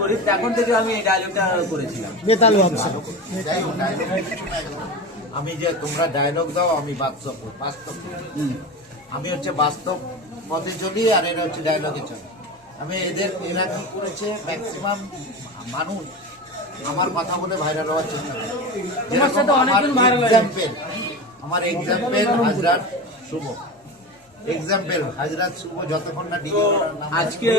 করি তখন থেকে আমি এই ডায়লগটা করেছিলাম। আমি যে তোমরা ডায়লগ দাও আমি বাস্তব বাস্তব আমি হচ্ছে বাস্তব পথে চলি আর এরা হচ্ছে ডায়লগে চলে। আমি এরা কি করেছে ম্যাক্সিমাম মানুষ আমার কথা বলে ভাইরাল হওয়ার চেষ্টা করে। আমার এক্সাম্পল হাজরাত শুভ এক্সাম্পল হাজরাত শুভ যতক্ষণ না আজকে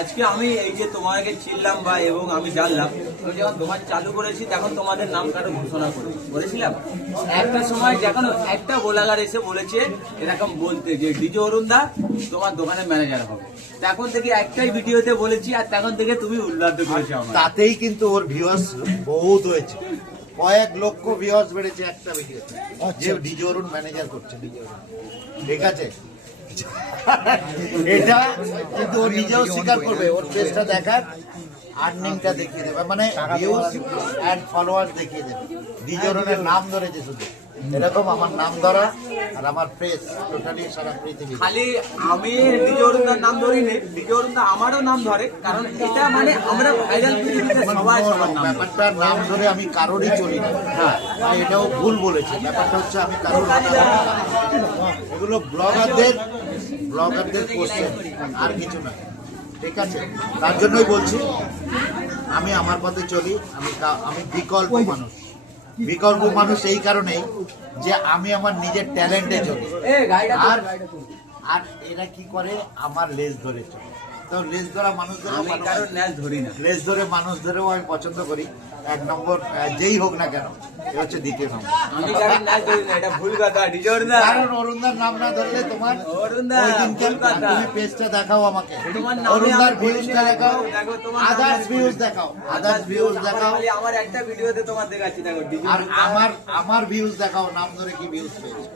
আজকে আমি এই যে তোমাকে চিনলাম বা এবং আমি জানলাম, আমি যখন দোকান চালু করেছি তখন তোমাদের নাম কারো ঘোষণা করেছিলাম। একটা সময় যখন একটা গোলাগার এসে বলেছে এরকম বলতে যে ডিজে অরুণ দা তোমার দোকানের ম্যানেজার হবে, তখন থেকে একটাই ভিডিওতে বলেছি আর তখন থেকে তুমি উল্লাদ করেছো। তাতেই কিন্তু ওর ভিউয়ার্স বহুত হয়েছে, কয়েক লক্ষ ভিউয়ার্স বেড়েছে একটা ভিডিওতে যে ডিজে অরুণ ম্যানেজার করছে ডিজে অরুণ। ঠিক আছে, এটা কিন্তু ও নিজেও স্বীকার করবে, ওর পেজটা দেখার আর্নিংটা দেখিয়ে দেবে, মানে ভিউজ অ্যান্ড ফলোয়ার্স দেখিয়ে দেবে। ডিজে অরুণের নাম ধরেছে শুধু, এরকম আমার নাম ধরা আর আমার ফেস টোটালি সারা পৃথিবী। খালি আমি ডিজে অরুণদার নাম ধরিনি, ডিজে অরুণদা আমারও নাম ধরে, কারণ এটা মানে আমরা ভাইরাল পৃথিবীতে সবাই সবার নাম। ব্যাপারটা নাম ধরে আমি কারোরই চলি না, হ্যাঁ এটাও ভুল বলেছি। ব্যাপারটা হচ্ছে আমি কারোর এগুলো ব্লগারদের কোশ্চেন আর কিছু না। ঠিক আছে, তার জন্যই বলছি আমি আমার পথে চলি। আমি বিকল্প মানুষ এই কারণেই যে আমি আমার নিজের ট্যালেন্টে চলি। আর এরা কি করে আমার লেজ ধরে চলে, তো লেজ ধরা মানুষ লেজ ধরে মানুষ ধরেও আমি পছন্দ করি। এক নম্বর যেই হোক না কেন, এ হচ্ছে দ্বিতীয় নম্বর। কারণ অরুণদার নাম না ধরলে তোমার তুমি পেজটা দেখাও আমাকে, অরুণদার ভিউজটা দেখাও, আদার্স ভিউজ দেখাও, আমার একটা ভিডিওতে তোমার দেখাচ্ছি, দেখো আর আমার ভিউজ দেখাও, নাম ধরে কি ভিউজ পেয়েছে।